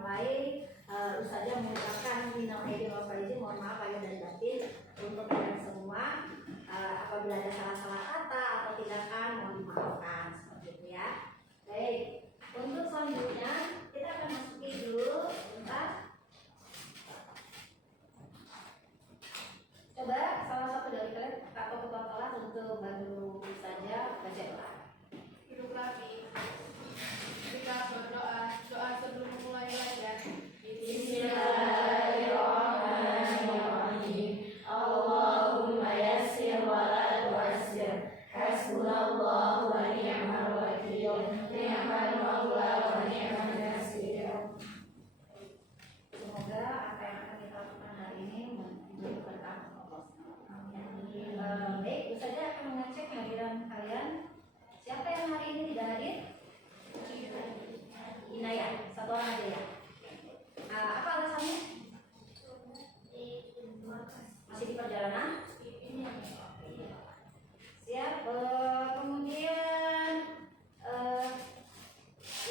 mulai. Ustazah mengucapkan minal aidin wal faizin, mohon maaf lahir dan batin untuk kalian semua. Apabila ada salah-salah kata atau tindakan mohon dimaafkan, seperti itu ya. Baik, untuk selanjutnya kita akan masuki dulu sebentar. Coba salah satu dari kalian atau ketua kelas untuk bantu saja baca doa. Duduk lagi. Kita berdoa. Doa sebelum memulai belajar. Bismillahirrahmanirrahim. Allahumma yassir wa la tu'assir. Hasbunallahu wa ni'mal wakil. Ni'mal maula wa ni'mal nasir. Semoga apa yang akan kita lakukan hari ini menjadi berkah Allah. Baik, Ustazah akan mengecek kehadiran kalian. Siapa yang hari ini tidak hadir? Inayah, satu orang aja ya. Apa alasannya? Masih di perjalanan? Siap. Kemudian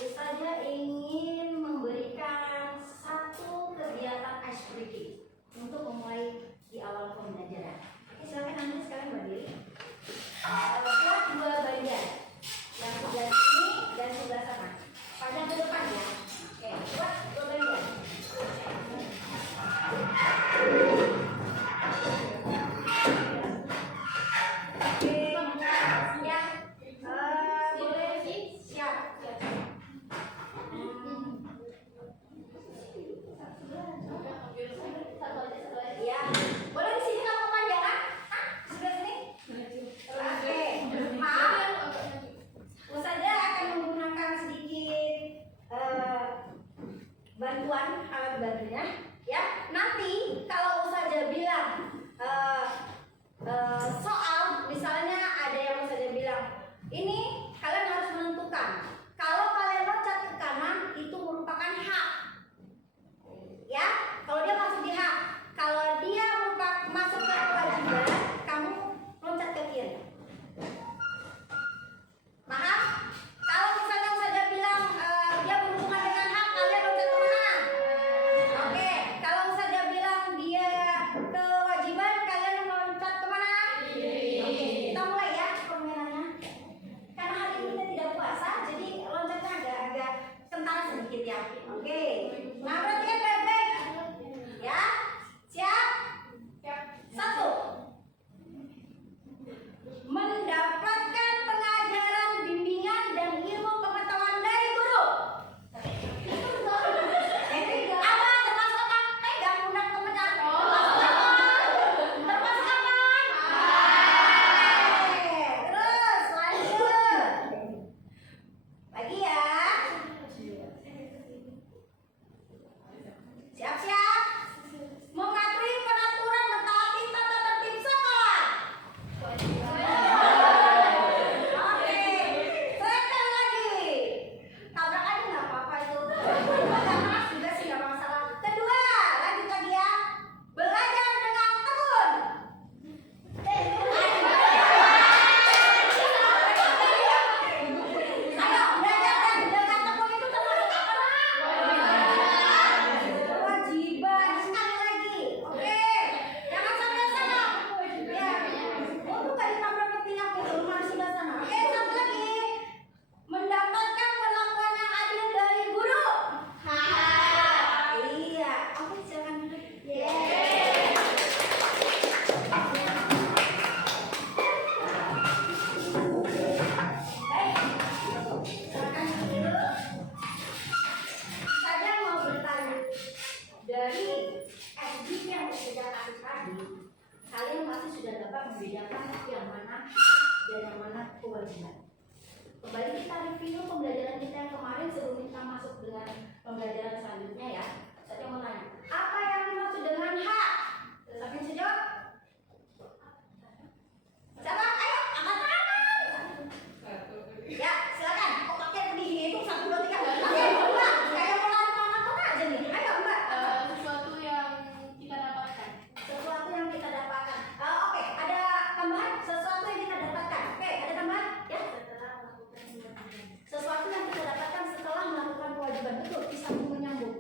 Ustazah ingin memberikan satu kegiatan ice breaking untuk memulai di awal pembelajaran. Oke, silakan Anda sekalian berdiri. Buat dua bagian, yang sebelah sini dan sebelah sana. Panjang ke depan ya. Oke, buat dua bagian. Bantuan alat bantunya ya. Nanti kalau Ustazah bilang soal, misalnya ada yang Ustazah bilang ini, kalian harus menentukan. Kalau kalian loncat ke kanan itu merupakan hak ya, kalau dia masuk di hak. Kalau dia masuk ke kewajiban, kamu loncat ke kiri. Maaf, kalau misalnya Ustazah bilang dia berhubungan dengan hak, kalian loncat ke mana? Oke, kalau Ustazah bilang dia kewajiban, kalian loncat ke mana? Oke, kita mulai ya permainannya. Karena hari ini kita tidak puasa, jadi loncatnya agak kentara sedikit ya. Oke, nah perhatikan baik-baik ya. Siap? Satu, mendapatkan pengajaran, bimbingan, dan ilmu pengetahuan dari guru. Apa termasuk apa? Pegang pundak teman-teman. Termasuk apa? Terus lanjut. Lagi ya. Siap-siap. Mematuhi peraturan, mentaati tata tertib sekolah. Oke, sekali lagi. Tabrak aja nggak apa-apa itu. Agak keras juga sih nggak masalah. Kedua, lanjut lagi ya. Belajar dengan tekun. Ayo, belajar dengan tekun itu termasuk apa? Kewajiban. Sekali lagi. Oke, jangan sampai salah. Ya, untuk tadi tabrak pindah ke rumah sebelah sana. Oke, satu lagi. Mendapatkan perlakuan yang adil dari guru. Iya. Oke, silakan duduk. Baik. Silakan duduk. Saya mau bertanya, dari SDG yang sudah kasih tadi, kalian pasti sudah dapat membedakan yang mana hak dan yang mana kewajiban. Kembali kita review pembelajaran kita yang kemarin sebelum kita masuk dengan pembelajaran selanjutnya ya. Saya mau tanya, apa yang dimaksud dengan hak? Siapa yang bisa jawab? Siapa? Ayo, angkat tangan. Ya, silakan. Kok pakai dihitung 1, 2, 3. Oke, Mbak. Kayak mau lari maraton aja nih. Ayo, Mbak. Sesuatu yang kita dapatkan. Sesuatu yang kita dapatkan. Oke, ada tambahan? Sesuatu yang kita dapatkan. Oke, ada tambahan? Ya. Sesuatu yang kita dapatkan setelah melakukan kewajiban. Betul, bisa menyambung.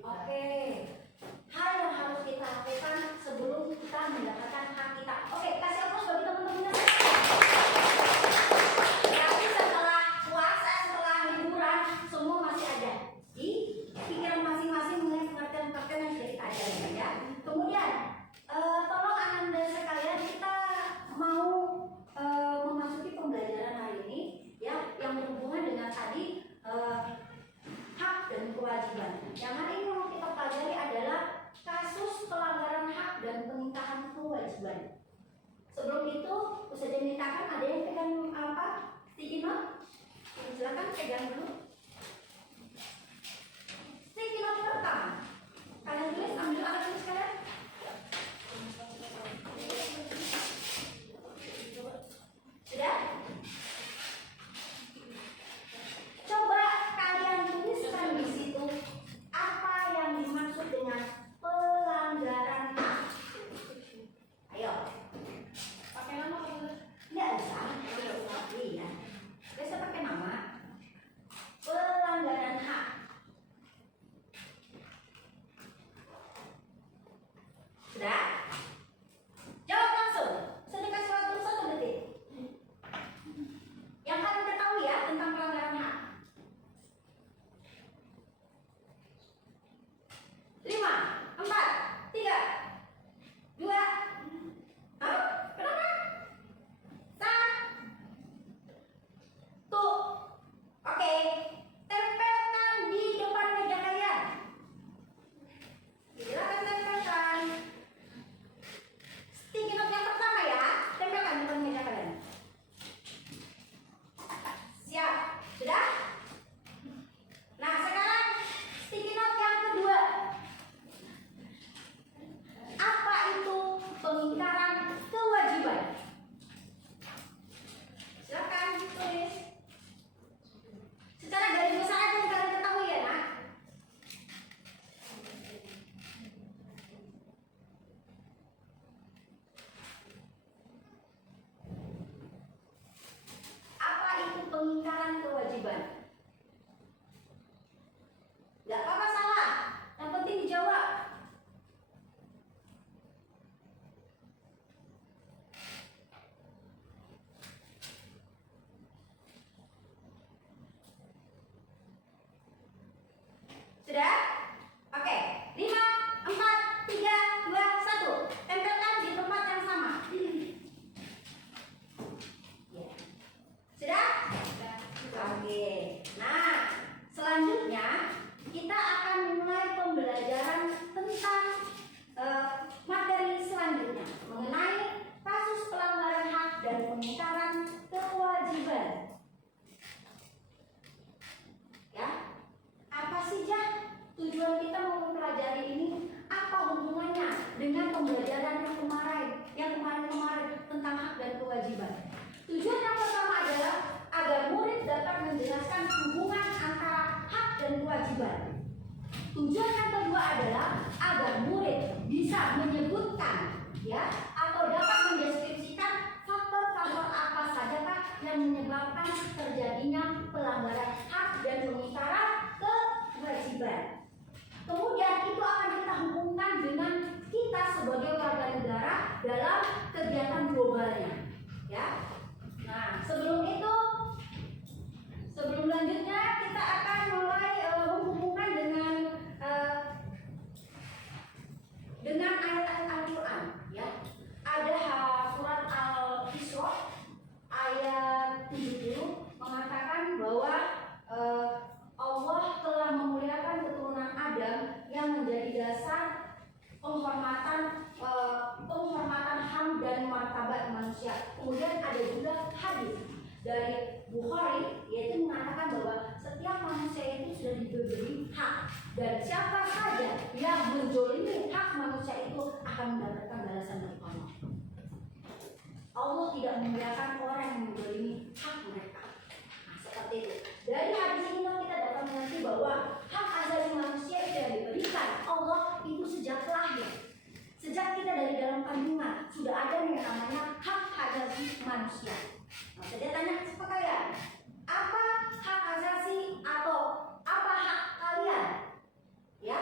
Oke. Hal yang harus kita lakukan sebelum kita mendapatkan hak kita. Oke, kasih aplaus bagi teman-temannya. Tapi setelah puasa, setelah liburan, semua masih ada di pikiran masing-masing mengenai pengertian-pengertian yang sudah kita ajarkan ya. Kemudian, tolong anak-anak sekalian, kita mau memasuki pembelajaran hari ini ya, yang berhubungan dengan tadi hak dan kewajiban. Yang hari ini mau kita pelajari adalah kasus pelanggaran hak dan pengingkaran kewajiban. Sebelum itu, usah dimintakan ada yang pegang apa? Sticky note? Silakan pegang dulu. Sticky note pertama. Kalian tulis, ambil alat tulis kalian. Sudah? Coba kalian tuliskan di situ apa yang dimaksud dengan pelanggaran hak. Ayo. Pakai nama apa? Nggak usah. Iya. Biasa pakai nama. Pelanggaran hak. Sudah? Jawab langsung. Saya dikasih waktu 1 detik. Yang kalian ketahui ya tentang pelanggaran hak. 5, 4, 3, 2. Hah? Kenapa? 1. Oke. Tempelkan di depan meja kalian. Silakan tempelkan. Sticky note yang pertama ya. Tempelkan di depan meja kalian. Siap. Sudah? Nah, sekarang sticky note yang kedua. Apa itu pengingkaran kewajiban? Silakan tulis. Secara garis besar aja yang kalian ketahui ya, nak. Apa itu pengingkaran kewajiban? Gak apa-apa salah, yang penting dijawab. Sudah? Oke. 5, 4, 3, 2, 1. Tempelkan di tempat yang sama. Ya. Sudah? Oke. Nah, selanjutnya kita akan mulai pembelajaran tentang materi selanjutnya mengenai kasus pelanggaran hak dan pengingkaran kewajiban. Ya, apa sih Jah? Tujuan kita mau mempelajari ini apa hubungannya dengan pembelajaran yang kemarin tentang hak dan kewajiban? Tujuan yang pertama adalah agar murid dapat menjelaskan hubungan antara hak dan kewajiban. Tujuan yang kedua adalah agar murid bisa menyebutkan ya atau dapat mendeskripsikan faktor-faktor apa sajakah yang menyebabkan terjadinya pelanggaran hak dan pengingkaran kewajiban. Kemudian itu akan kita hubungkan dengan kita sebagai warga negara dalam kegiatan globalnya ya. Nah, sebelum lanjutnya kita akan mulai menghubungkan dengan ayat-ayat Al-Quran ya. Ada surat Al-Isra ayat 70 mengatakan bahwa Allah telah memuliakan keturunan Adam yang menjadi dasar penghormatan HAM dan martabat manusia. Kemudian ada juga hadis dari Bukhari yaitu mengatakan bahwa setiap manusia itu sudah diberi hak dan siapa saja yang menzolimi hak manusia itu akan mendapatkan balasan dari Allah. Allah tidak memuliakan orang yang menzolimi hak mereka. Nah, seperti itu. Dari hadis ini kita dapat mengerti bahwa hak asasi manusia itu yang diberikan Allah itu sejak lahir. Sejak kita dari dalam kandungan sudah ada yang namanya hak asasi manusia. Nah, saya tanya kepada kalian, apa hak asasi atau apa hak kalian? Ya,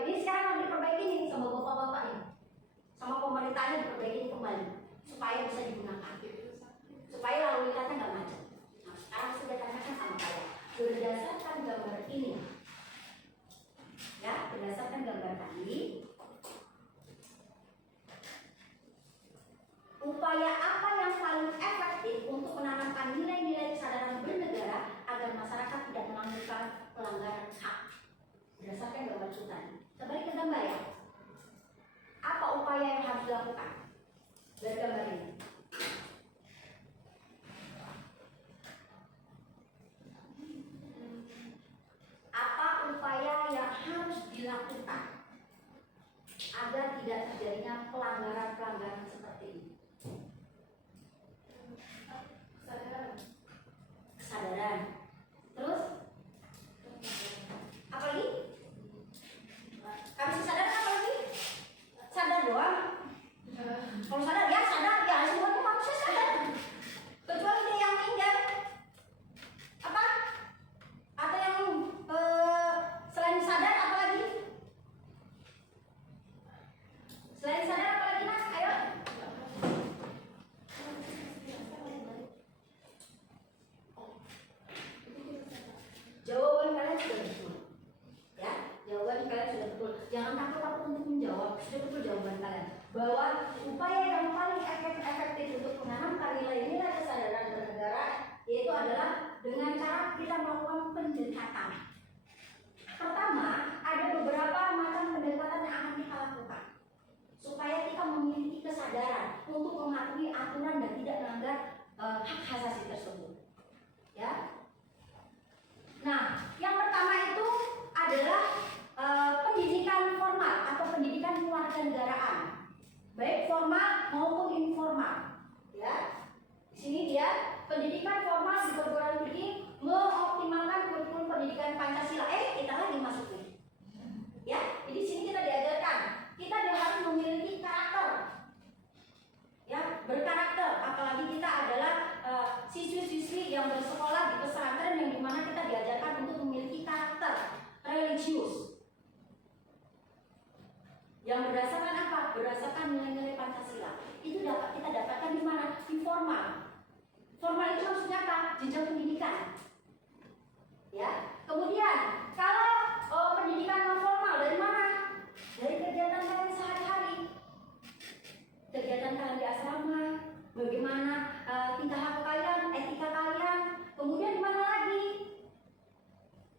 baik. Ini sekarang mau diperbaiki nih sama bapak-bapak ini, sama pemerintahnya diperbaiki kembali supaya bisa digunakan, supaya lalu lintasnya nggak macet. Nah, sekarang sudah tanyakan sama kalian berdasarkan gambar ini, ya berdasarkan gambar tadi, upaya apa yang paling efektif untuk menanamkan nilai-nilai kesadaran bernegara agar masyarakat tidak melakukan pelanggaran hak? Berdasarkan gambar itu tadi. Kembali ke gambar ya. Apa upaya yang harus dilakukan dari gambar ini? Apa upaya yang harus dilakukan agar tidak terjadinya pelanggaran-pelanggaran seperti ini? Kesadaran. Terus apa lagi? Habis sadar apa lagi? Sadar doang. Kalau sadar ya semuanya manusia sadar. Kecuali dia yang tinggal. Apa? Atau yang selain sadar apa lagi? Selain sadar apa lagi Mas? Ayo. Jawaban kalian sudah betul, ya. Jawaban kalian sudah betul. Jangan takut untuk menjawab. Sudah betul jawaban kalian. Bahwa upaya yang paling efektif untuk menanamkan nilai-nilai kesadaran bernegara yaitu adalah dengan cara kita melakukan pendekatan. Pertama, ada beberapa macam pendekatan yang akan kita lakukan supaya kita memiliki kesadaran untuk mematuhi aturan dan tidak melanggar hak asasi tersebut, ya. Nah, yang pertama itu adalah pendidikan formal atau pendidikan kewarganegaraan, baik formal maupun informal. Ya, di sini dia pendidikan formal di perguruan tinggi mengoptimalkan kurikulum pendidikan Pancasila. Kita lagi masukin. Ya, jadi di sini kita diajarkan kita harus memiliki karakter, ya berkarakter. Apalagi kita adalah siswi-siswi yang bersekolah di pesantren yang dimana kita diajarkan untuk memiliki karakter religius yang berdasarkan apa? Berdasarkan nilai-nilai Pancasila. Itu dapat kita dapatkan di mana? Di formal. Formal itu maksudnya apa? Jenjang pendidikan. Ya. Kemudian kalau pendidikan non formal dari mana? Dari kegiatan kalian sehari-hari. Kegiatan kalian di asrama, bagaimana tingkah laku kalian, etika kalian. Kemudian di mana lagi?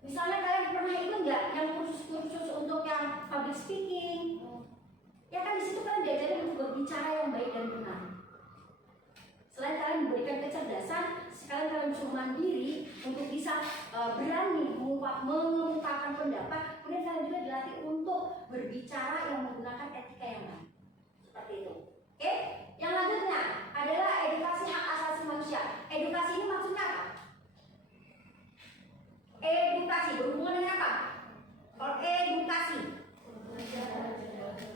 Misalnya kalian pernah ikut nggak yang kursus-kursus untuk yang public speaking? Ya kan di situ kalian diajarin untuk berbicara yang baik dan benar. Selain kalian memberikan kecerdasan, sekalian kalian bisa mandiri untuk bisa berani mengungkapkan pendapat. Kemudian kalian juga dilatih untuk berbicara yang menggunakan etika yang baik. Seperti itu. Oke? Yang lanjutnya adalah edukasi hak asasi manusia. Edukasi ini maksudnya apa? Edukasi berhubungan dengan apa? Kalau edukasi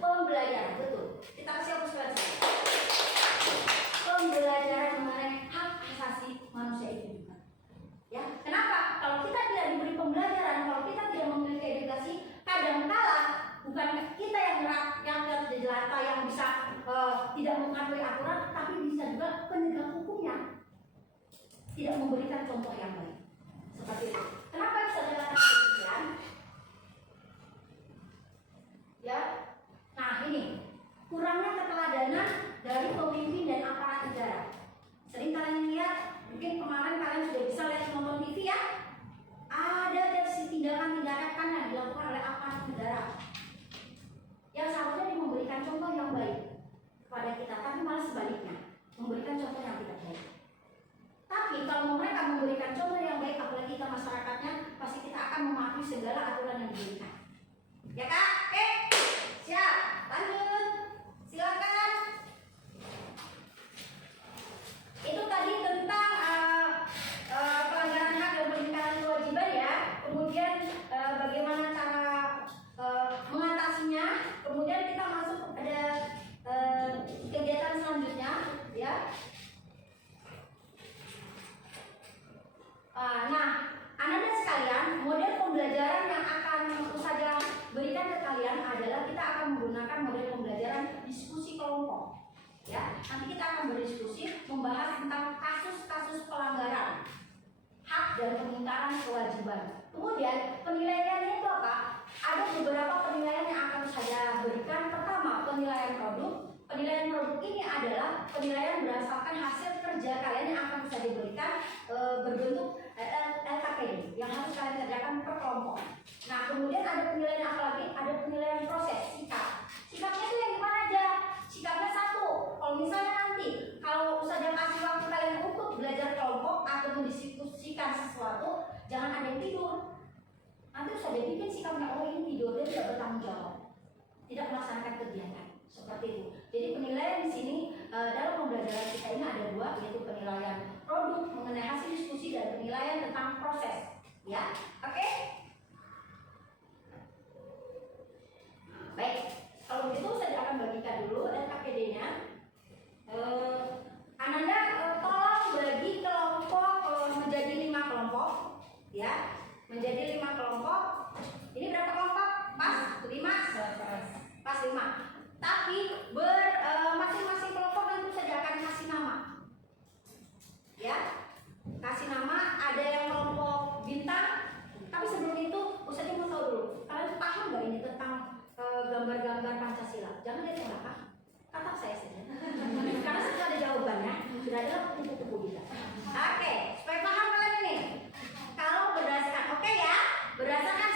pembelajaran, betul. Kita kasih hapus lagi. Pembelajaran mengenai hak asasi manusia itu juga. Ya, kenapa? Kalau kita tidak diberi pembelajaran, kalau kita tidak memiliki edukasi, kadangkala bukan kita yang jelata yang bisa tidak mematuhi aturan, tapi bisa juga penegak hukumnya tidak memberikan contoh yang baik. Seperti itu. Kenapa bisa dikatakan demikian? Ya, nah ini kurangnya keteladanan dari pemimpin dan aparat negara. Sering kalian lihat, mungkin kemarin kalian sudah bisa lihat nonton TV ya. Ada tindakan-tindakan yang dilakukan oleh aparat negara yang seharusnya dia memberikan contoh yang baik kepada kita, tapi malah sebaliknya memberikan contoh yang tidak baik. Tapi kalau mereka memberikan contoh yang baik, apalagi kita masyarakatnya, pasti kita akan mematuhi segala aturan yang diberikan. Ya kak? Oke? Siap? Lanjut. Silakan. Itu tadi kelompok. Ya, nanti kita akan berdiskusi membahas tentang kasus-kasus pelanggaran hak dan pengingkaran kewajiban. Kemudian penilaiannya itu apa? Ada beberapa penilaian yang akan saya berikan. Pertama, penilaian produk. Penilaian produk ini adalah penilaian berdasarkan hasil kerja kalian yang akan bisa diberikan berbentuk LKPD yang harus kalian kerjakan per kelompok. Nah, kemudian ada penilaian apa lagi? Ada penilaian proses, sikap. Sikapnya itu yang gimana aja? Sikapnya satu, kalau misalnya nanti kalau saja kasih waktu kalian untuk belajar kelompok atau mendiskusikan sesuatu, jangan ada yang tidur. Nanti saja bikin sikapnya, oh ini tidur, dia tidak bertanggung jawab, tidak melaksanakan kegiatan seperti itu. Jadi penilaian di sini dalam pembelajaran kita ini ada dua, yaitu penilaian produk mengenai hasil diskusi dan penilaian tentang proses. Ya, oke? Baik, kalau begitu saya akan bagikan dulu LKPD-nya. Ananda tolong bagi kelompok menjadi 5 kelompok, ya, menjadi 5 kelompok. Ini berapa kelompok? Pas 5? Pas 5. Tapi masing-masing kelompok tentu saja akan kasih nama, ya, kasih nama. Ada yang kelompok bintang. Tapi sebelum itu, Ustazah mau tahu dulu, kalian paham nggak ini tentang gambar-gambar Pancasila? Jangan lihat yang belakang, kata saya saja. Karena sudah ada jawabannya, sudah ada buku-buku kita. Oke, supaya paham kalian ini. Kalau berdasarkan, oke ya, berdasarkan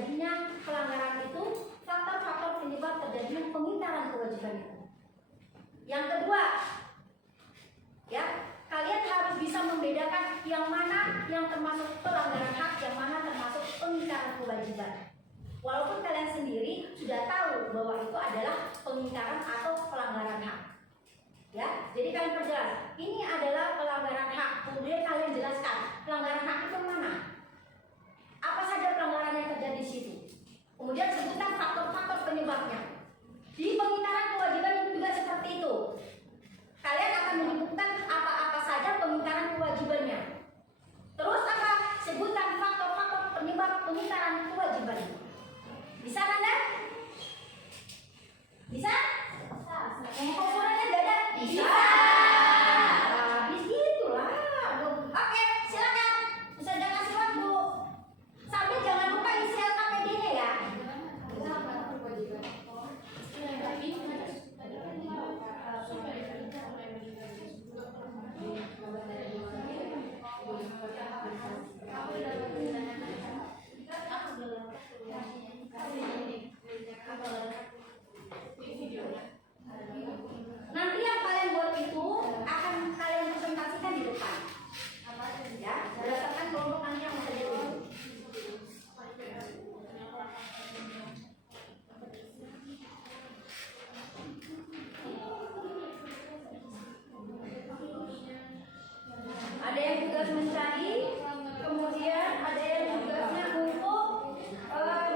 terjadinya pelanggaran itu, faktor-faktor penyebab terjadinya pengingkaran kewajiban itu. Yang kedua, ya, kalian harus bisa membedakan yang mana yang termasuk pelanggaran hak, yang mana termasuk pengingkaran kewajiban. Walaupun kalian sendiri sudah tahu bahwa itu adalah pengingkaran atau pelanggaran hak. Ya, jadi kalian perjelas, ini adalah pelanggaran hak. Kemudian kalian jelaskan pelanggaran hak itu mana? Apa saja pelanggaran yang terjadi di situ? Kemudian sebutkan faktor-faktor penyebabnya. Di pengingkaran kewajiban itu juga seperti itu. Kalian akan menyebutkan apa-apa saja pengingkaran kewajibannya. Terus apa? Sebutkan faktor-faktor penyebab pengingkaran kewajiban. Bisa Anda? Bisa? Yang kok suaranya gak ada? Bisa. Habis gitulah. Oke, silakan. Bisa jangan kasih waktu. Sampai jangan lupa isi LKPD-nya ya. Nanti yang kalian buat itu akan kalian presentasikan di depan. Ya, berdasarkan kelompok nanti yang ada di sini. Ada yang tugas mencari, kemudian ada yang tugasnya untuk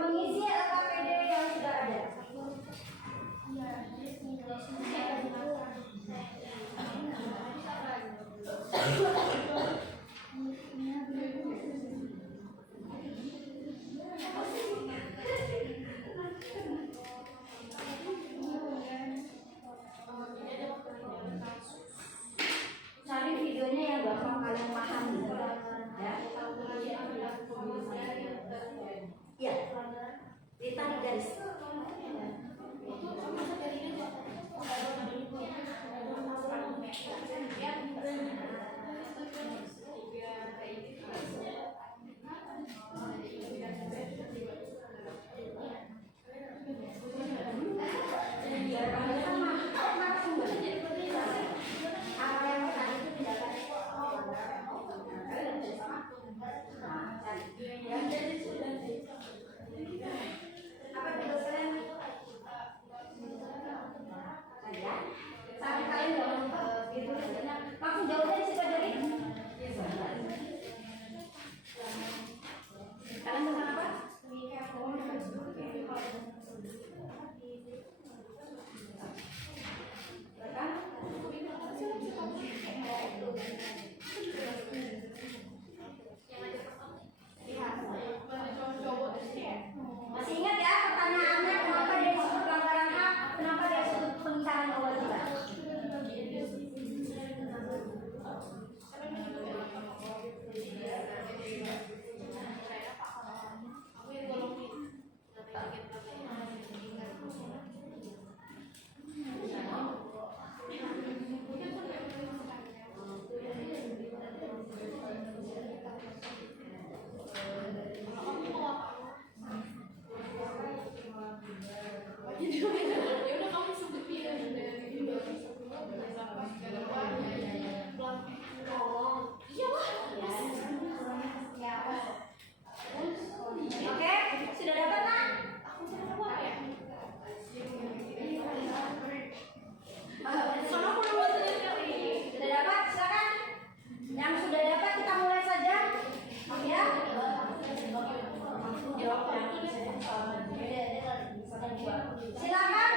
mengisi LKPD yang sudah ada. Cari videonya yang gampang kalian pahami, ya. Ya, ditarik garis. Apa tugas kalian? Ya, sampai kalian jangan videonya langsung jauh dari situ aja nih. Kalian tentang apa? Masih ingat ya pertanyaannya, kenapa dia disebut pelanggaran hak, kenapa dia disebut pengingkaran kewajiban? Oke, sudah dapat nak? Sudah dapat, silakan. Yang sudah dapat kita mulai saja, ya. Silakan.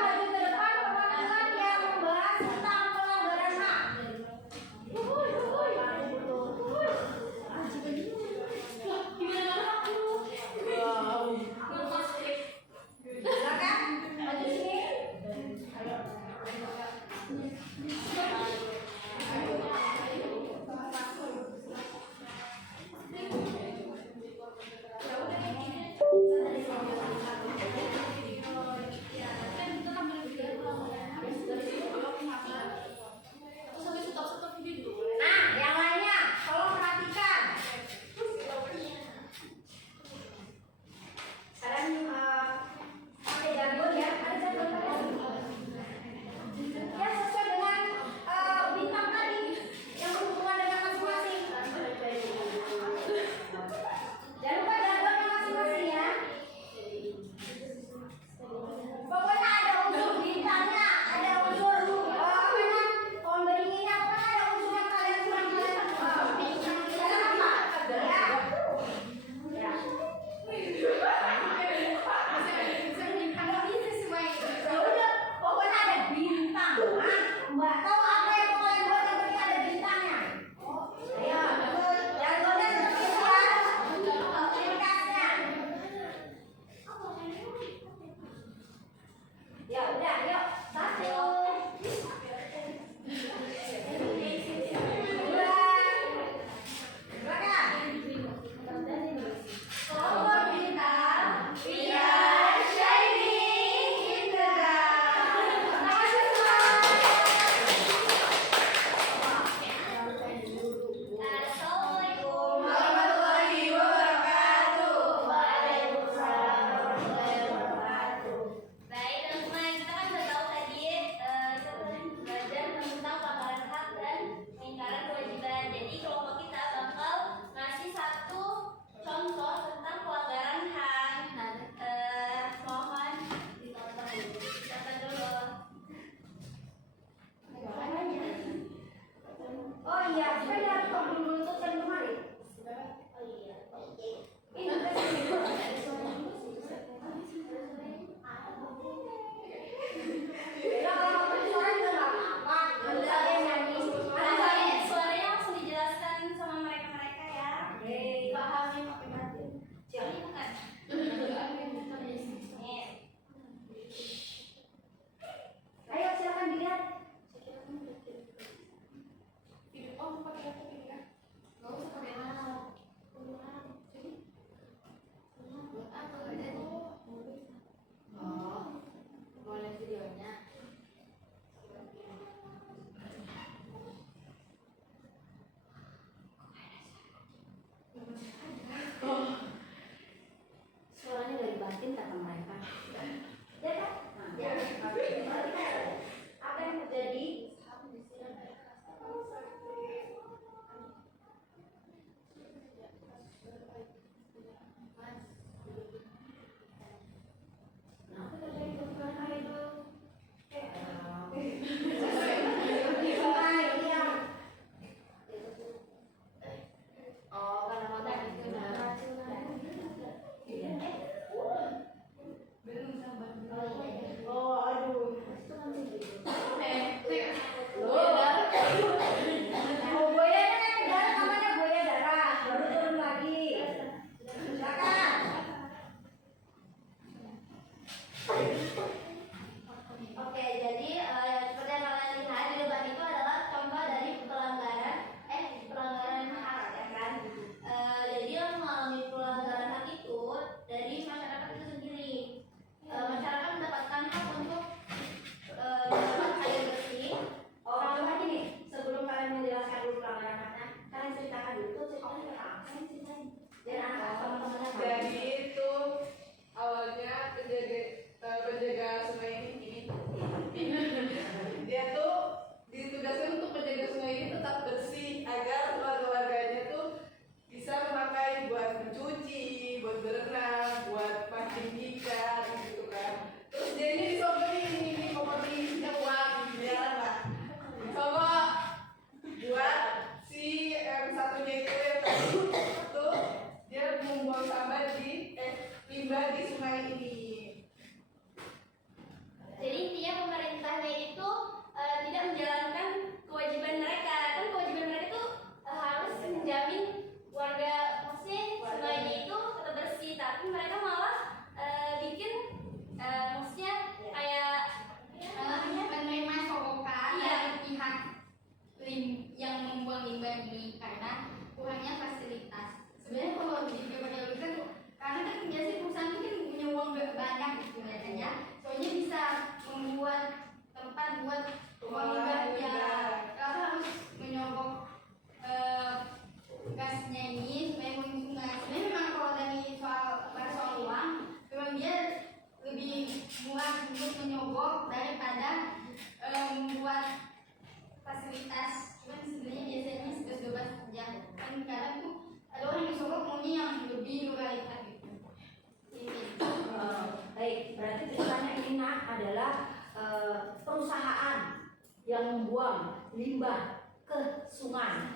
yang membuang limbah ke sungai.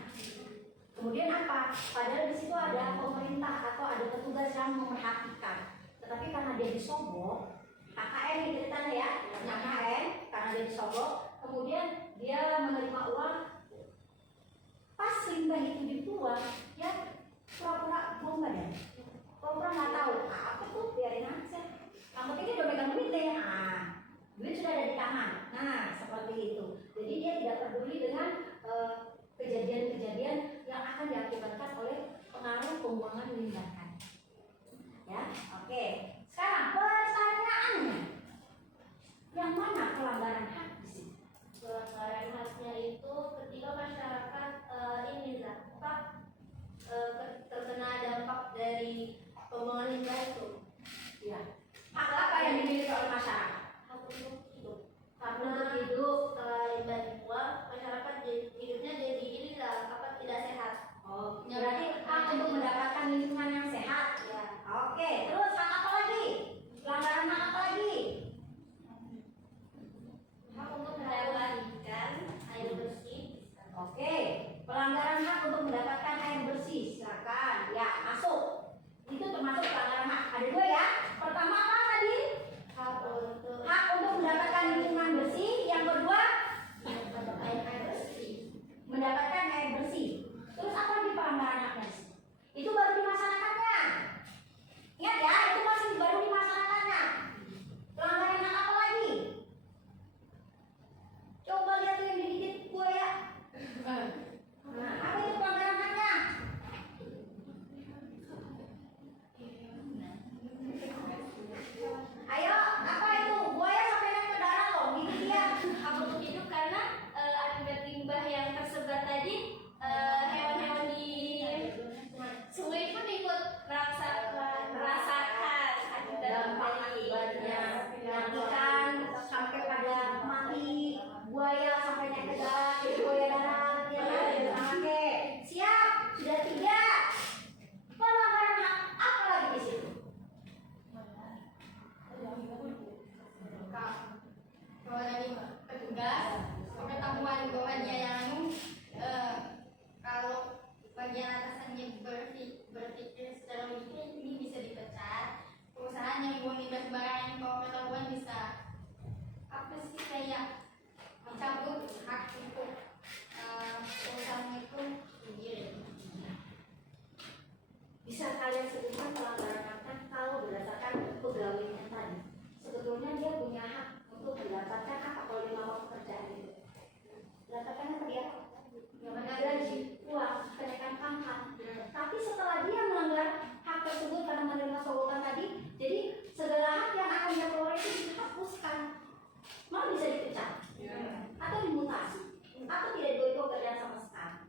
Kemudian apa? Padahal di situ ada pemerintah atau ada petugas yang memperhatikan. Tetapi karena dia disogok, KKN ini ceritanya ya, KKN karena dia disogok, kemudian dia menerima uang. Pas limbah itu dibuang, ya pura-pura buang badan, pura-pura nggak tahu. Apa tuh, biarin aja. Kamu pikir udah megang duit deh, duit sudah ada di tangan. Nah, seperti itu. Jadi dia tidak peduli dengan kejadian-kejadian yang akan diakibatkan oleh pengaruh pembuangan limbah tadi. Ya, oke. Sekarang pertanyaannya, yang mana pelanggaran hak di sini? Pelanggaran haknya itu ketika masyarakat terkena dampak dari pembuangan limbah itu. Ya. Hak apa yang dimiliki oleh masyarakat? Hak untuk hidup. Hak untuk hidup. Setelah limbah dibuang, masyarakat hidupnya jadi tidak sehat. Oh, berarti hak untuk mendapatkan lingkungan yang sehat. Ya. Oke, terus hak apa lagi? Pelanggaran hak apa lagi? Hak untuk mendapatkan air bersih. Oke, pelanggaran hak untuk mendapatkan air bersih. Silakan, ya masuk. Itu termasuk pelanggaran hak. Ada dua ya. Pertama apa tadi? Hak untuk mendapatkan lingkungan bersih. Yang kedua, air bersih. mendapatkan air bersih. Terus apa lagi pelanggaran haknya? Itu baru di masyarakatnya. Ingat ya, itu masih baru di masyarakatnya. Pelanggaran hak apa lagi? Coba lihat tuh yang digigit buaya. Nah, apa itu pelanggaran haknya? Ayo, apa itu? Buaya sampai naik ke darat loh, gigit dia. Hak untuk hidup karena akibat limbah yang tersebar tadi, hewan-hewan di sungai pun ikut merasakan Dampak akibatnya, yang ikan sampai pada mati, buaya sampai naik ke darat, jadi buaya darat, ya kan? Oke, siap, sudah 3. Pelanggaran hak apa lagi di situ? kalau dari petugas pengetahuan bahwa dia yang kalau bagian atasannya berpikir secara logis ini bisa dipecat, perusahaan yang buang limbah sembarangan kalau pengetahuan bisa apa sih kayak mencabut hak untuk perusahaan itu sendiri. Bisa kalian sebutkan pelanggaran haknya kalau berdasarkan pegawainya tadi? Sebetulnya dia punya hak untuk mendapatkan apa kalau dia mau pekerjaan itu? Mendapatkan apa dia? Gaji, uang, kenaikan pangkat. Tapi setelah dia melanggar hak tersebut karena menerima sogokan tadi, jadi segala hak yang akan dia peroleh itu dihapuskan. Mau bisa dipecat, atau dimutasi, atau tidak diberi pekerjaan sama sekali.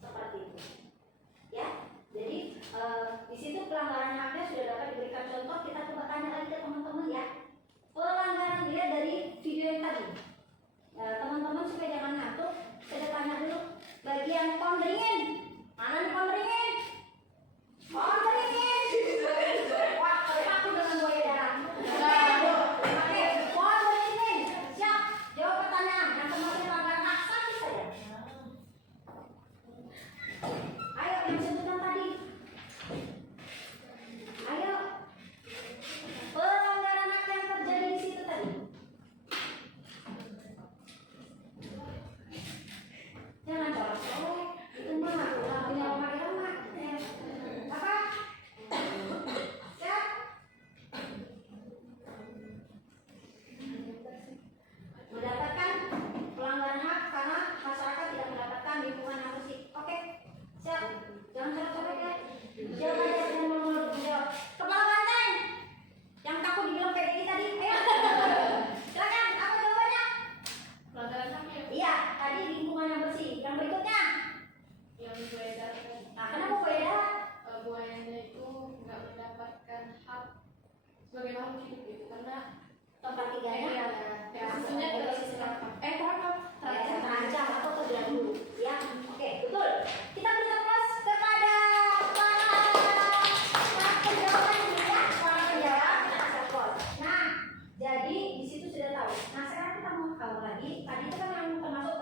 Seperti itu. Ya, jadi di situ pelanggaran haknya sudah dapat diberikan contoh. Kita coba tanya lagi ke teman-teman ya. Pelanggaran dilihat dari video yang tadi. Teman-teman supaya jangan ngantuk, saya tanya dulu. Bagian pohon beringin, mana nih pohon beringin? Pohon beringin. Wah, aku dengan buaya darat. Oke, pohon beringin. Siap, jawab pertanyaan. Yang termasuk pelanggaran hak satu saja. Ayo, yang sebutkan tadi. Ayo. Pelanggaran hak yang terjadi di situ tadi. Jangan colok-colok. Itu mah udah punya lemak-lemak. Apa? Siap? Mendapatkan pelanggaran hak karena masyarakat tidak mendapatkan lingkungan yang bersih. Oke, siap. Jangan colok-colok ya. Jawab aja dengan menurut jawab. Kepala banteng. Yang takut dibilang PDI tadi. Ayo. Silakan. Apa jawabannya? Pelanggaran haknya Iya, tadi lingkungan yang bersih. Yang berikutnya. yang beredar Nah, kenapa buaya darat? buayanya itu nggak mendapatkan hak sebagai makhluk hidup itu karena Tempat tinggalnya. ekosistemnya tidak sesuai. Terancam atau terganggu. Ya, oke, betul. Kita beri tepuk kepada para penjawab ini ya, para penjawab. Kita kasih applause. Nah, jadi di situ sudah tahu. Nah, sekarang kita mau tahu lagi. Tadi itu kan yang termasuk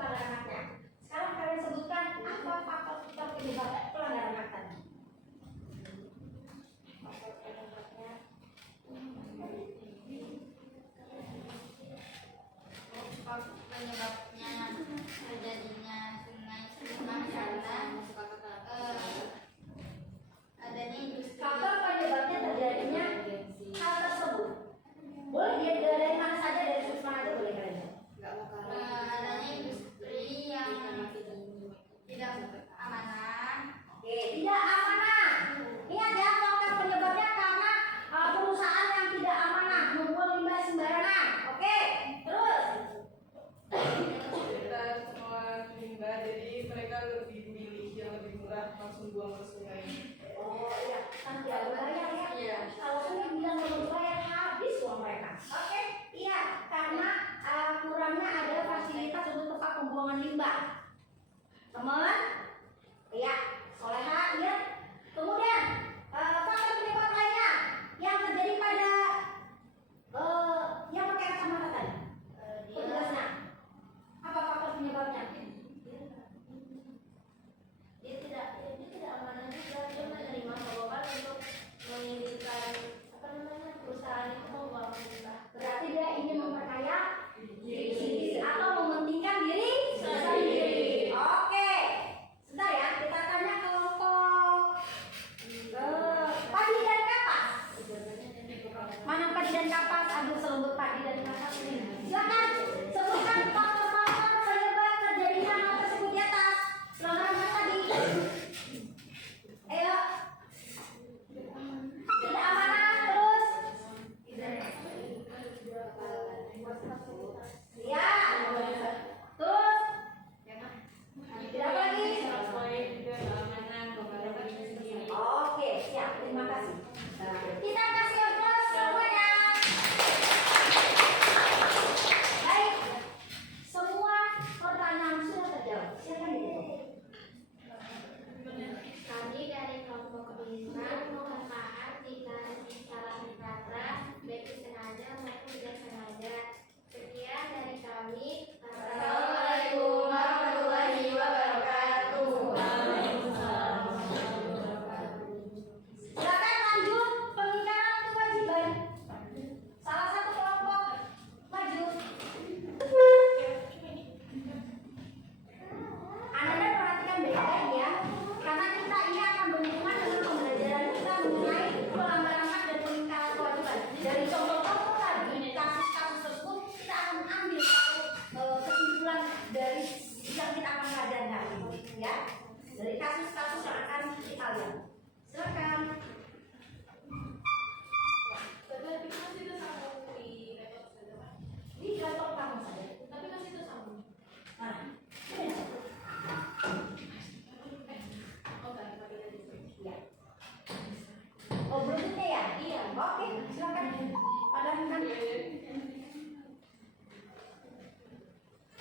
Oh, berikutnya ya? Iya. Oke, silakan. Padamkan.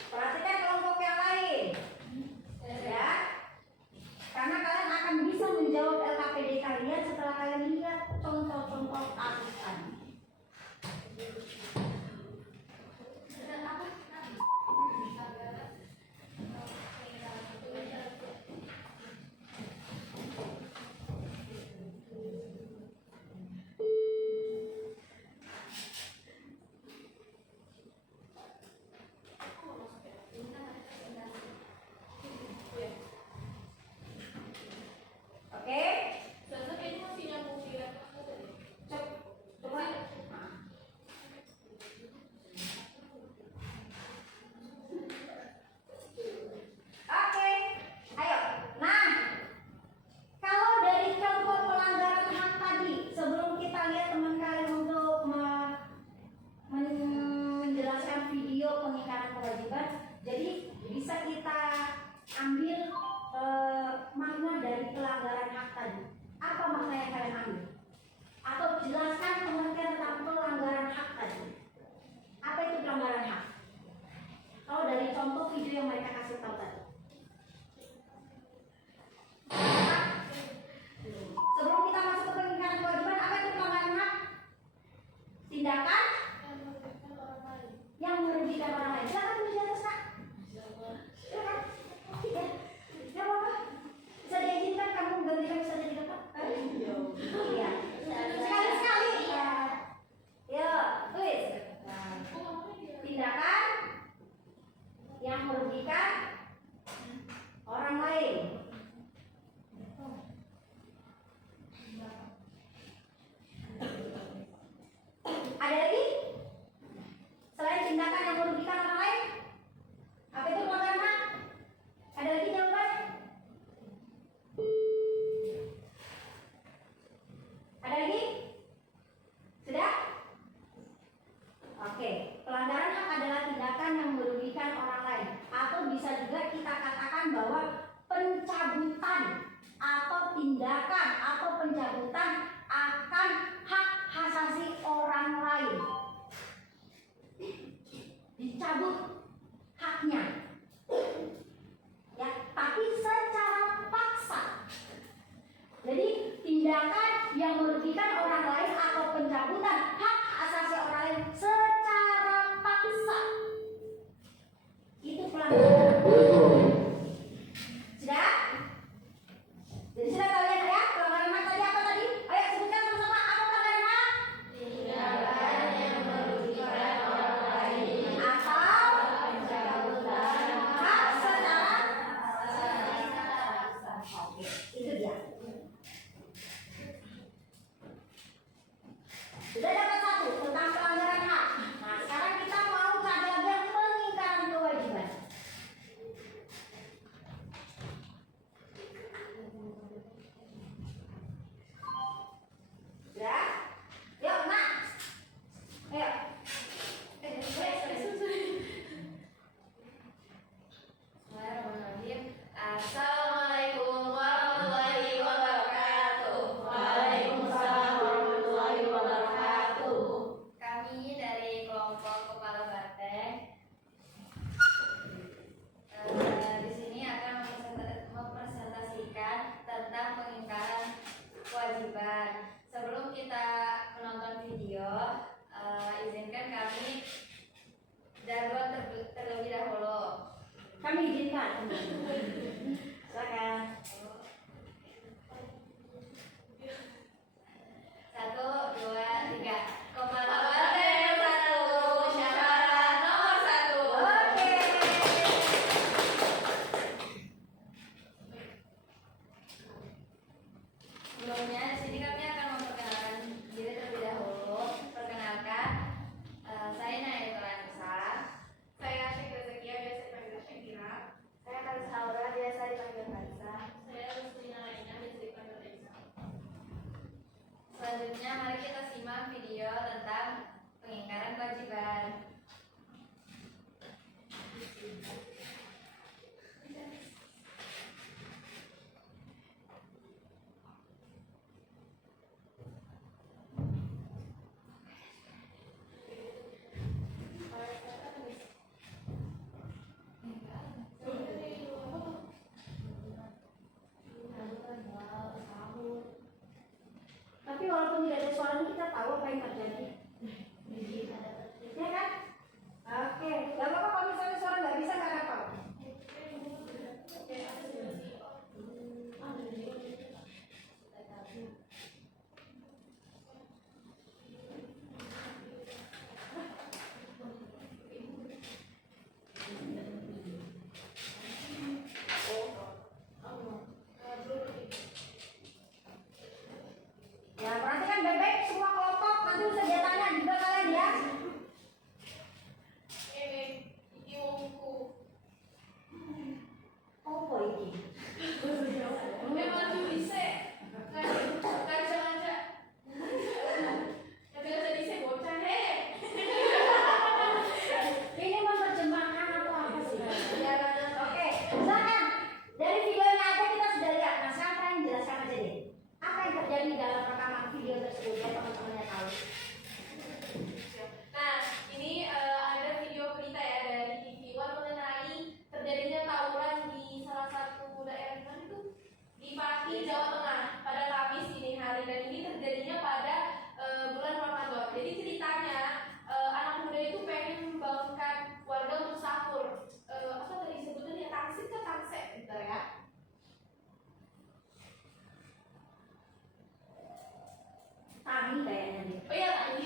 Perhatikan kelompok yang lain. Ya. Karena kalian akan bisa menjawab LKPD kalian setelah kalian lihat contoh-contoh kasus tadi. Oke? Coba. Oke, ayo. Nah, kalau dari contoh pelanggaran hak tadi, sebelum kita lihat teman kalian untuk menjelaskan video pengingkaran kewajiban, jadi bisa kita ambil makna dari pelanggaran hak tadi. Apa makna yang kalian ambil? Atau jelaskan pengertian tentang pelanggaran hak tadi. Apa itu pelanggaran hak? Kalau dari contoh video yang mereka kasih tahu tadi. Sebelum kita masuk ke pengingkaran kewajiban, apa itu pelanggaran hak? Tindakan yang merugikan orang lain. Silakan di atas, Kak. Silakan. Ya, ya apa-apa. Bisa diizinkan kamu gantikan saja di depan? Iya. Sekali-sekali. Ya. Ya, tulis. Tindakan yang merugikan orang lain. Ada lagi? Selain tindakan yang merugikan orang lain, apa itu pelanggaran hak? Ada lagi jawaban? Ada lagi? Sudah? Oke, pelanggaran hak adalah tindakan yang merugikan orang lain, atau bisa juga kita katakan bahwa pencabutan atau tindakan atau pencabutan akan hak asasi orang lain. Dicabut haknya, ya, tapi secara paksa. Jadi tindakan yang merugikan orang lain atau pencabutan hak asasi orang lain secara paksa itu pelanggaran. Sudah? Jadi sudah kalian ya pelanggaran hak tadi apa tadi? Ayo sebutkan sama-sama apa pelanggaran hak? Tindakan yang merugikan orang lain Atau hak secara oke, itu dia. Sudah dapat satu tentang pelanggaran hak. Nah, sekarang kita mau cari lagi yang pengingkaran kewajiban. Sudah? Yuk, nak. Ayo. Bismillahirrahmanirrahim. Assalamualaikum warahmatullahi wabarakatuh. Waalaikumsalam warahmatullahi wabarakatuh. Kami dari kelompok Kepala Banteng di sini akan mempresentasikan tentang pengingkaran kewajiban. Sebelum kita menonton video, izinkan kami jargon terlebih dahulu. Kami izinkan. Silakan. 1, 2, 3. Kepala Banteng 1, syarat nomor 1. Oke. Sebelumnya di sini kami akan memperkenalkan diri terlebih dahulu. Perkenalkan, saya Naya Tulansa. Saya Syakira Zakia, biasa dipanggil Syakira. Saya Karis Aura, biasa dipanggil Karisa. Saya Ruslina Laina, biasa dipanggil Reza. Selanjutnya mari kita simak video tentang pengingkaran kewajiban. tidak ada suara kita tahu apa yang terjadi. Ya kan? Oke, gak apa-apa kalau misalnya suara nggak bisa nggak apa-apa. Ya, perhatikan baik-baik semua kelompok, nanti bisa tanya juga kalian ya. Apa ini? Ini menerjemahkan atau apa sih? Oke, misalkan dari videonya aja kita sudah lihat. Nah, sekarang kalian jelaskan aja deh. Apa yang terjadi dalam rekaman video tersebut biar teman-temannya tahu. Nah, ini ada video berita ya dari TV One mengenai terjadinya tawuran di salah satu daerah mana itu di Pati, Jawa Tengah pada Kamis dini hari, dan ini terjadinya pada bulan Ramadan. Jadi ceritanya anak muda itu pengen membangunkan warga untuk sahur. Apa tadi sebutannya, tangsit ke tangset, bentar ya. Tani kayaknya nih. Oh iya, tadi.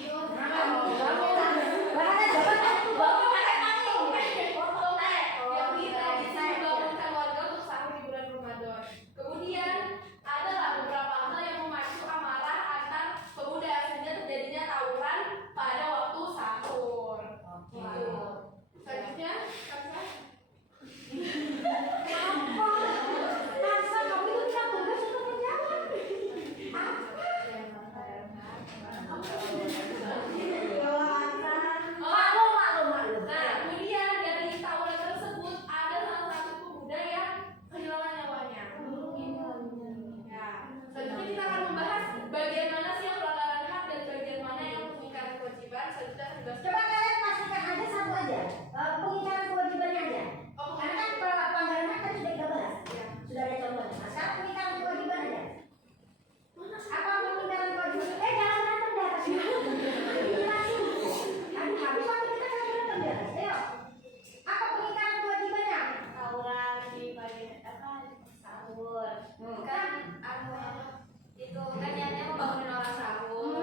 Bahasa Jawa itu bapak pakai tani. Yang ditradisi membangunkan warga untuk sahur di bulan Ramadan. Kemudian adalah beberapa hal yang memacu amarah antar pemuda sehingga terjadinya tawuran pada waktu sahur. Gitu. Selanjutnya, Kansa. Apa? Kansa, kamu itu tidak tugas untuk menjawab. Maklum. Nah, kemudian dari tawuran tersebut ada salah satu pemuda yang kehilangan nyawanya. Ya. Selanjutnya kita akan membahas bagian mana sih yang pelanggaran hak dan bagian mana yang pengingkaran kewajiban. Selanjutnya akan dibahas. Coba kalian pastikan aja satu aja. Pengingkaran kewajibannya aja. Oh, Karena kan pelanggaran hak tadi sudah kita bahas. Sudah ada contohnya. Nah, sekarang pengingkaran kewajiban aja. Apa pengingkaran kewajiban? Jangan berantem di atas. Aduh, habis waktu kita jangan berantem di atas. Ayo. Apa pengingkaran kewajibannya? Tawuran di bagian sahur. Kan itu kan niatnya mau bangunin orang sahur.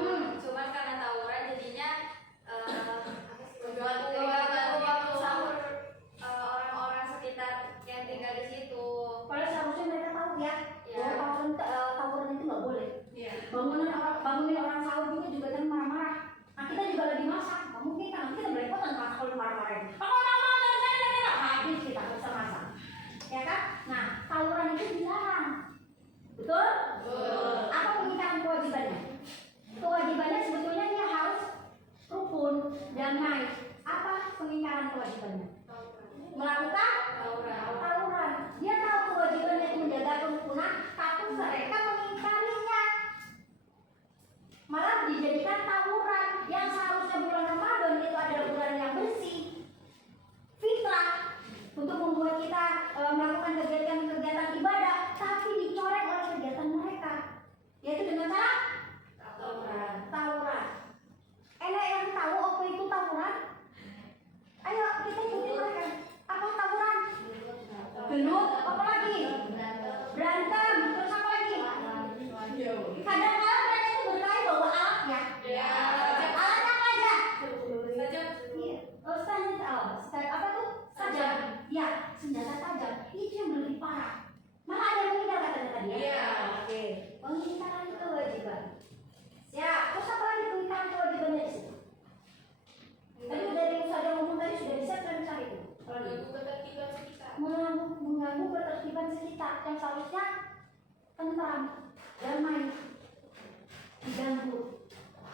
Cuman karena tawuran jadinya waktu sahur orang-orang sekitar yang tinggal di situ. Padahal seharusnya mereka tahu ya. Ya. Bahwa tawuran itu nggak boleh. Iya. Bangunin orang sahur juga jangan marah-marah. Nah, kita juga lagi masak. Nggak mungkin kan kita belepotan kalau marah-marahin. Habis kita nggak bisa masak. Ya kan? Nah, tawuran itu dilarang. Betul? Apa pengingkaran kewajibannya? Kewajibannya sebetulnya dia harus rukun, damai. Apa pengingkaran kewajibannya? Melakukan tawuran. Dia tahu kewajibannya itu menjaga kerukunan, tapi mereka mengingkarinya. Malah dijadikan tawuran yang seharusnya bulan Ramadan itu adalah bulan yang bersih, fitrah, untuk membuat kita melakukan kegiatan-kegiatan ibadah, tapi dicoreng oleh kegiatan mereka, yaitu dengan cara tawuran. Enak yang tahu apa itu tawuran? Ayo kita ikuti mereka. Apa tawuran? Gelut, apa lagi? Berantem, terus apa lagi? Kadang-kadang mereka itu berkelahi bawa alat ya. Ya. Alatnya apa aja? Saja. Iya. Apa tuh? Tajam. Ya, senjata tajam. Itu yang lebih parah. Malah ada yang meninggal katanya tadi ya. Iya. Oke. Pengingkaran kewajiban. Siap. Terus apa lagi pengingkaran kewajibannya di situ? Tadi dari usaha ngomong tadi sudah bisa kan cari itu. Mengganggu ketertiban sekitar. Mengganggu ketertiban sekitar yang seharusnya tentram, damai, diganggu.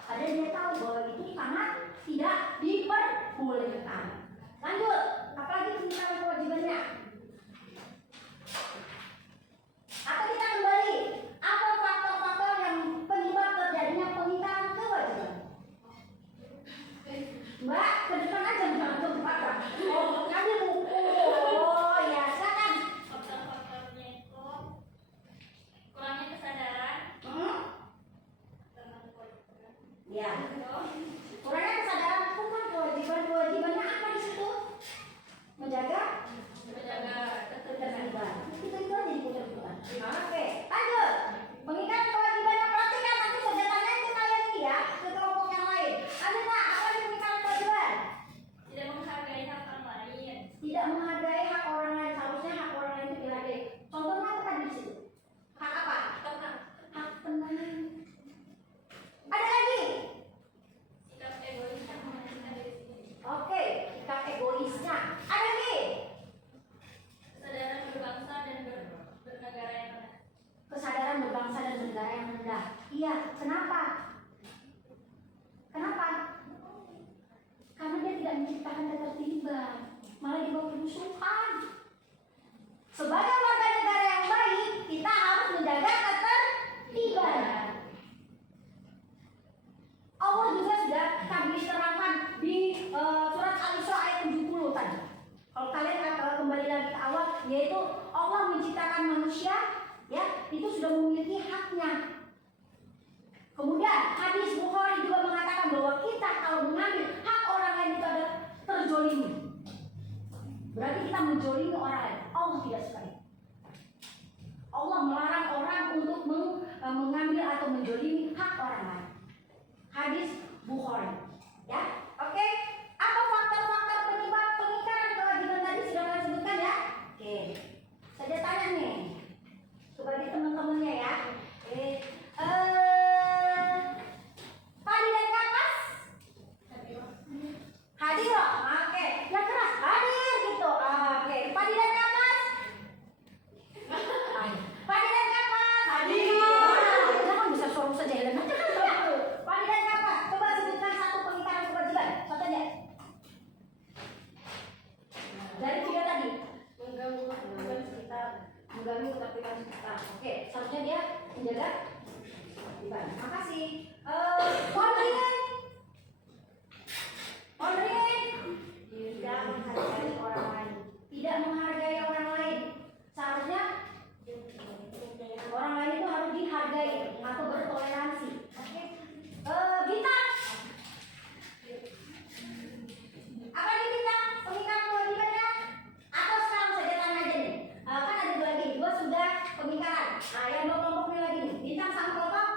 Ada dia tahu bahwa itu sangat tidak diperbolehkan. Lanjut, apalagi pengingkaran kewajibannya? Atau kita kembali, apa faktor-faktor yang penyebab terjadinya pengingkaran kewajiban? Mbak, ke depan aja jangan ke belakang. Oh, ngambil buku. Oh, ya, silakan. Faktor-faktornya itu kurangnya kesadaran Hmm? tentang kewajiban Ya. Kurangnya kesadaran hukum, kewajibannya apa di situ? Menjaga ketertiban. Itu aja diputar-putar. Oke, lanjut. Mengikat kewajibannya, perhatikan nanti senjatanya itu kalian ini ya ke kelompok yang lain. Lanjut Pak, apa yang mengikat kewajiban? Tidak menghargai hak orang lain. Tidak menghargai hak orang lain. Seharusnya hak orang lain itu dihargai. Contohnya apa tadi di situ? Hak apa? Hak tenang. Ada lagi? Sikap egois yang mementingkan diri sendiri. Oke, sikap egoisnya. Ada lagi? Kesadaran berbangsa dan bernegara yang rendah. Kesadaran berbangsa dan bernegara yang rendah. Iya, kenapa? Kenapa? Karena dia tidak menciptakan ketertiban, malah dibawa kerusuhan. Sebagai warga negara yang baik, kita harus menjaga ketertiban. Allah juga sudah kami terangkan di surat Al-Isra ayat 70 tadi. Kalau kalian kembali lagi ke awal, yaitu Allah menciptakan manusia, ya, itu sudah memiliki haknya. Kemudian hadis Bukhari juga mengatakan bahwa kita kalau mengambil hak orang lain itu adalah terzolimi. Berarti kita menzolimi orang lain. Allah tidak suka itu. Allah melarang orang untuk mengambil atau menzolimi hak orang lain. Hadis Bukhari. Ya, oke. Apa faktor-faktor penyebab pengingkaran kewajiban tadi sudah saya sebutkan ya? Oke. Saya tanya nih, bagi teman-temannya ya. Oke. Padi dan kapas? Hadir loh. Oke. Yang keras hadir gitu. Oke. Padi dan kapas? Padi dan kapas? Hadir. Jangan bisa suruh saja ya. Padi dan kapas. Coba sebutkan satu pengingkaran kewajiban. Satu aja. Dari tiga tadi. Mengganggu sekitar. Mengganggu ketertiban sekitar. Oke. Seharusnya dia menjaga ketertiban. Makasih. Tidak menghargai orang lain. Tidak menghargai orang lain. Seharusnya orang lain itu harus dihargai atau bertoleransi. Oke. Bintang. Apa nih bintang? Pengingkaran kewajibannya? Atau sekarang saja tanya aja nih. Kan ada dua lagi. Dua sudah pengingkaran. Nah, yang dua kelompok ini lagi nih. Bintang sama kelompok?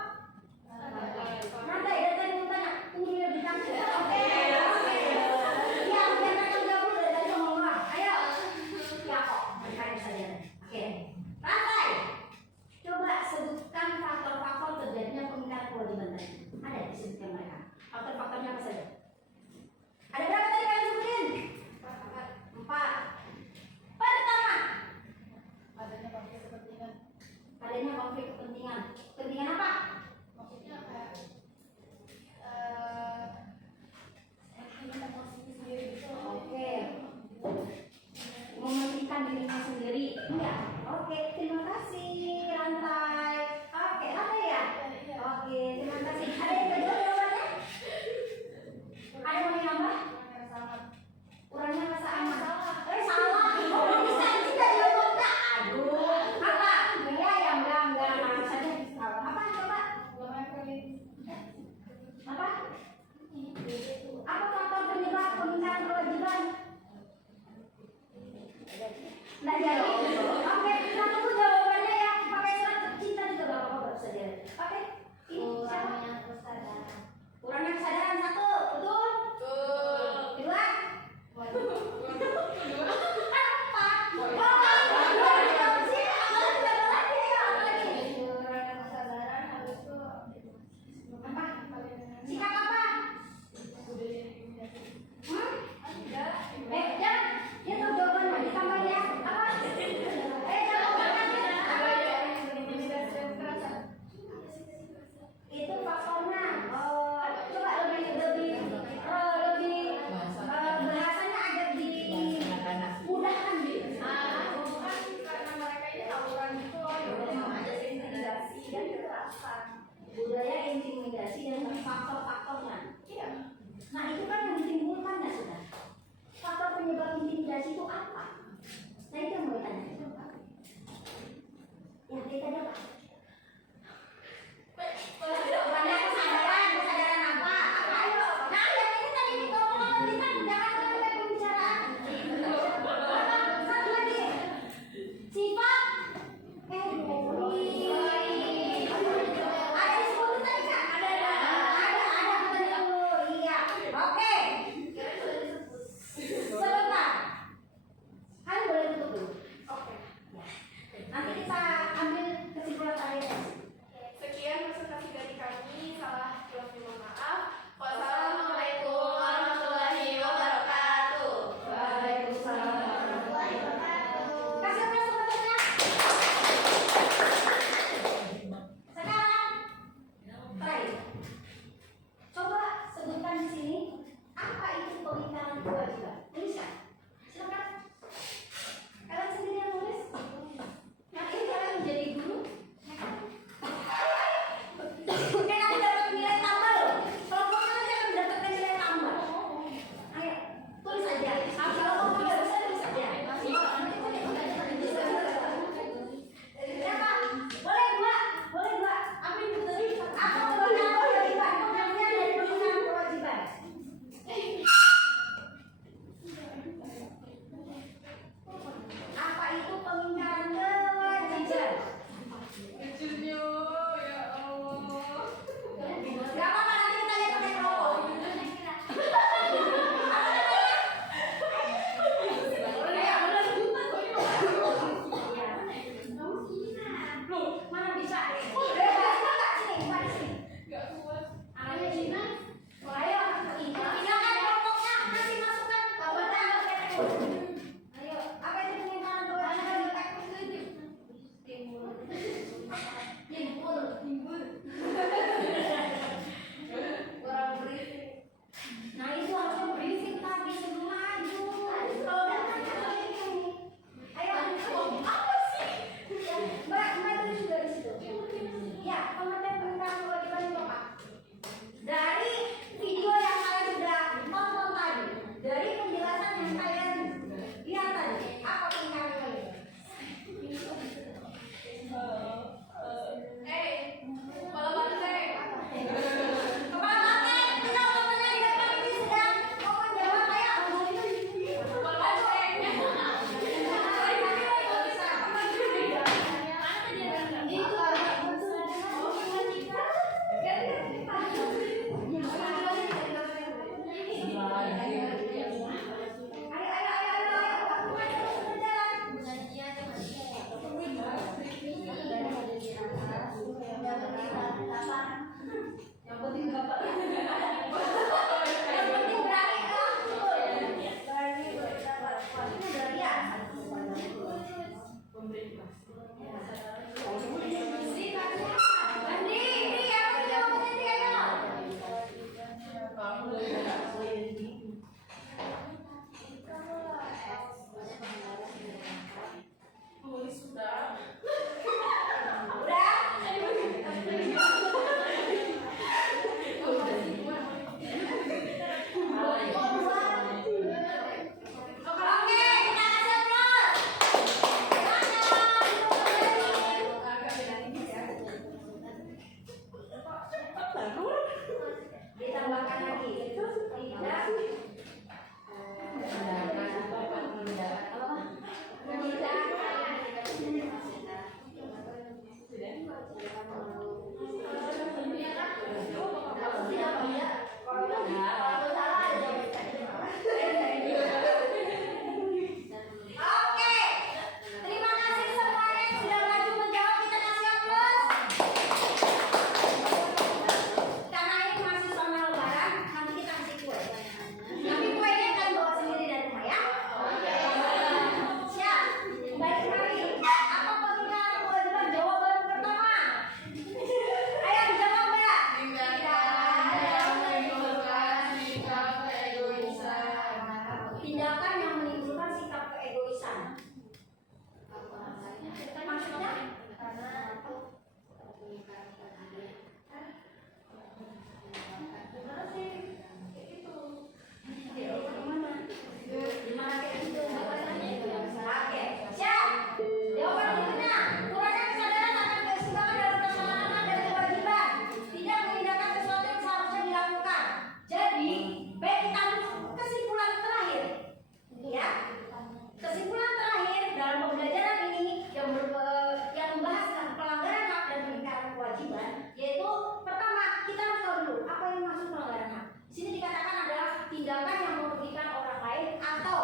Apa yang maksud pelanggaran HAM? Di sini dikatakan adalah tindakan yang merugikan orang lain atau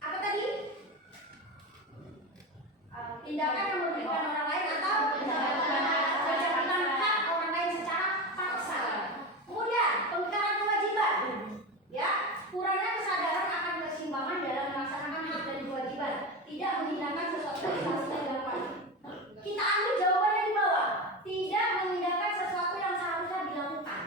apa tadi? Tindakan yang merugikan orang lain atau pencabutan hak orang lain secara paksa. Kemudian pengingkaran kewajiban, ya, kurangnya kesadaran akan keseimbangan dalam melaksanakan hak dan kewajiban, tidak menghindarkan sesuatu yang seharusnya dilakukan. Kita ambil jawabannya di bawah, tidak menghindarkan sesuatu yang seharusnya dilakukan.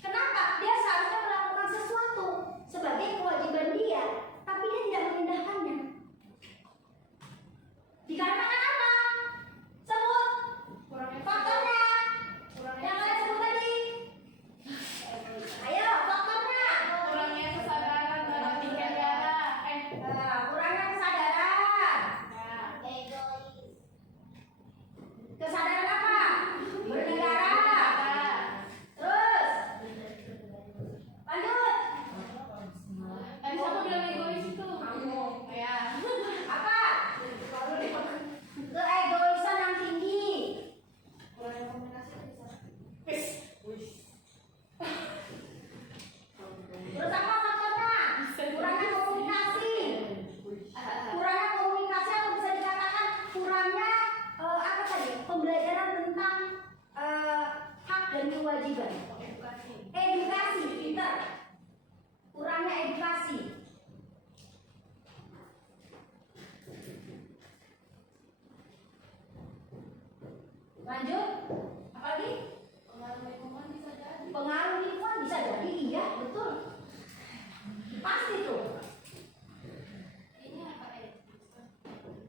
Kenapa? Dia seharusnya melakukan sesuatu sebagai kewajiban dia, tapi dia tidak mengindahkannya. Dikarenakan apa? Sebut faktornya. Yang kalian sebut tadi. Ayo, faktornya. Kurangnya kesadaran dalam bernegara. Kurangnya kesadaran. Kesadaran apa? Bernegara. Terus lanjut. Tadi siapa bilang egois itu? Kamu. Ya. Apa? Keegoisan yang tinggi. Kurangnya komunikasi bisa. Terus apa faktornya? Kurangnya komunikasi. Kurangnya komunikasi atau bisa dikatakan kurangnya apa tadi? Pembelajaran tentang hak dan kewajiban. Edukasi, pintar. Kurangnya edukasi. Lanjut. Apa lagi? Pengaruh lingkungan bisa jadi. Pengaruh lingkungan bisa jadi, iya betul. Pasti tuh. Ini apa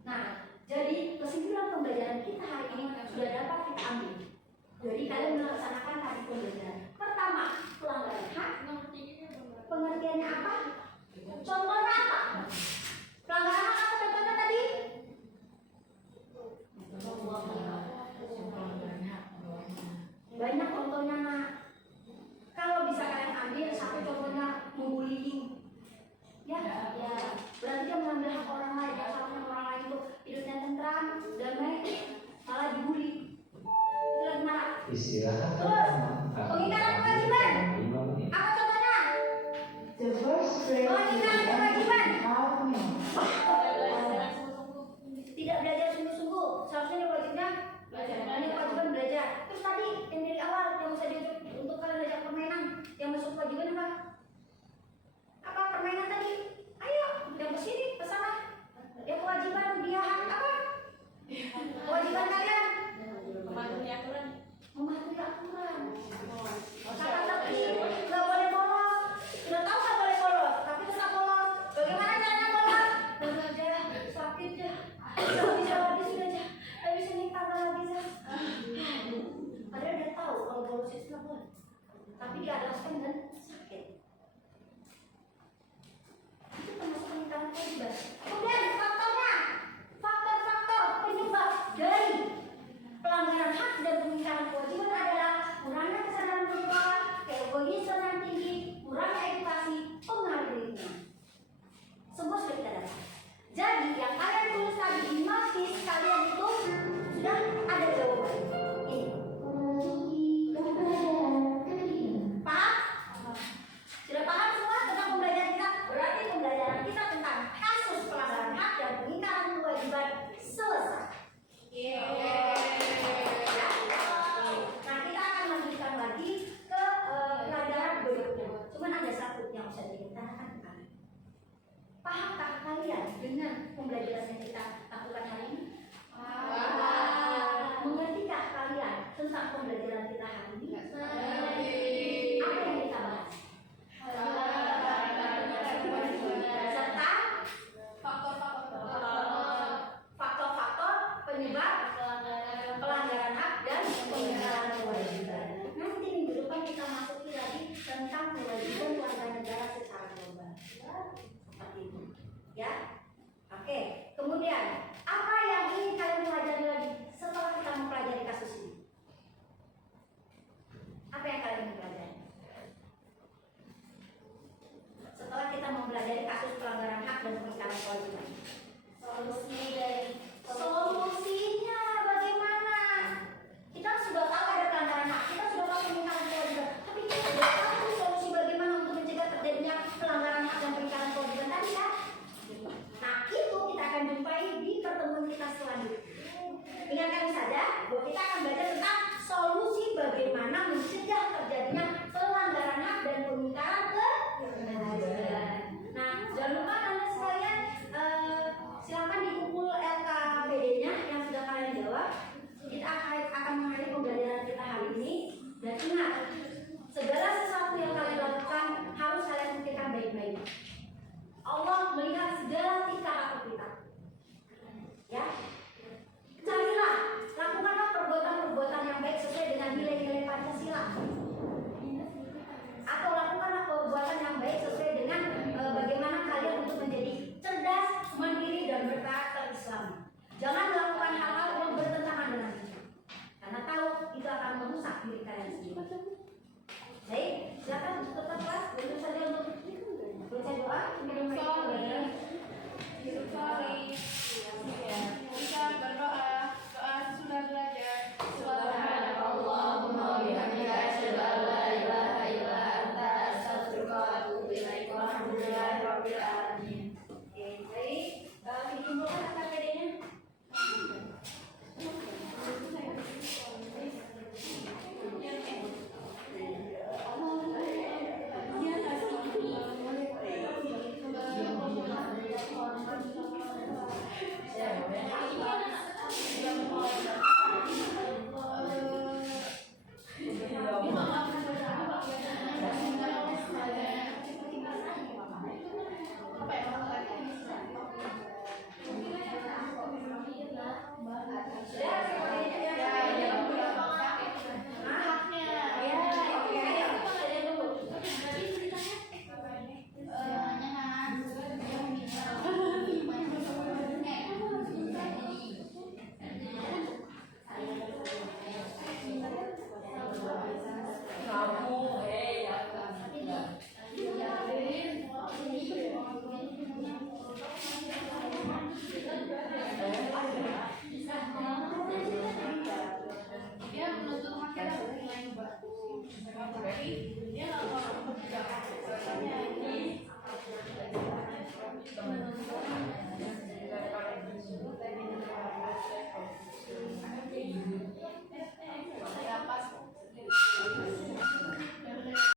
Nah, jadi kesimpulan pembelajaran kita hari ini sudah dapat kita ambil. Jadi kalian melaksanakan tadi pembelajaran. Pertama, pelanggaran hak. Pengertiannya apa? Contohnya apa? Pelanggaran hak apa contohnya tadi? Banyak contohnya, Nak. Kalau bisa kalian ambil satu contohnya membullying. Ya, berarti dia mengambil hak orang lain. Yang seharusnya orang lain itu hidupnya tentram, damai, malah dibully. Itu lagi marah. Istirahat. Terus, pengingkaran kewajiban. Apa contohnya? The first grade Pengingkaran kewajiban. Belajar sungguh-sungguh. Tidak belajar sungguh-sungguh. Seharusnya dia wajibnya Belajar. Ini kewajiban belajar. Terus tadi yang dari awal yang bisa diajak untuk kalian belajar permainan, yang masuk kewajiban apa? Apa permainan tadi? Ayo, yang kesini, ke sana. Yang kewajiban dia apa? Kewajiban kalian Mematuhi aturan. mematuhi aturan. Kata tapi nggak boleh bolos. Sudah tahu nggak boleh bolos, tapi tetap bolos. Bagaimana caranya bolos? Bolos aja, sakit ya. Nggak bisa habis aja. Nggak bisa nikah lagi ya. Padahal dia tahu kalau bolos itu nggak boleh, tapi dia alaskan dan sakit. Itu termasuk pengingkaran kewajiban. Kemudian faktornya, faktor-faktor penyebab dari pelanggaran hak dan pengingkaran kewajiban adalah kurangnya kesadaran bermoral, keegoisan yang tinggi, kurangnya edukasi, pengaruh lingkungan. Semua sudah kita dapat. Jadi yang kalian tulis tadi di notis kalian itu sudah ada jawaban. Ini. Paham? Sudah paham semua tentang pembelajaran kita? Berarti pembelajaran kita tentang kasus pelanggaran hak dan pengingkaran kewajiban selesai. Ya. Nah, kita akan lanjutkan lagi ke pelajaran berikutnya. Cuman ada satu yang bisa ditanyakan ke kalian. Pahamkah kalian dengan pembelajaran yang kita lakukan hari ini? Mengertikah kalian tentang pembelajaran kita hari ini? Apa yang kita bahas? Serta faktor-faktor penyebab pelanggaran hak dan pengingkaran kewajiban. Nanti minggu depan kita masuki lagi tentang kewajiban warga negara secara global. Seperti itu, ya. Oke. Kemudian apa yang ingin kalian pelajari lagi setelah kita mempelajari kasus ini? Apa yang kalian ingin pelajari? Setelah kita mempelajari kasus pelanggaran hak dan pengingkaran kewajiban. Solusinya bagaimana? Kita sudah tahu ada pelanggaran hak, kita sudah tahu pengingkaran Baik, silakan tetap kelas, bentuk saja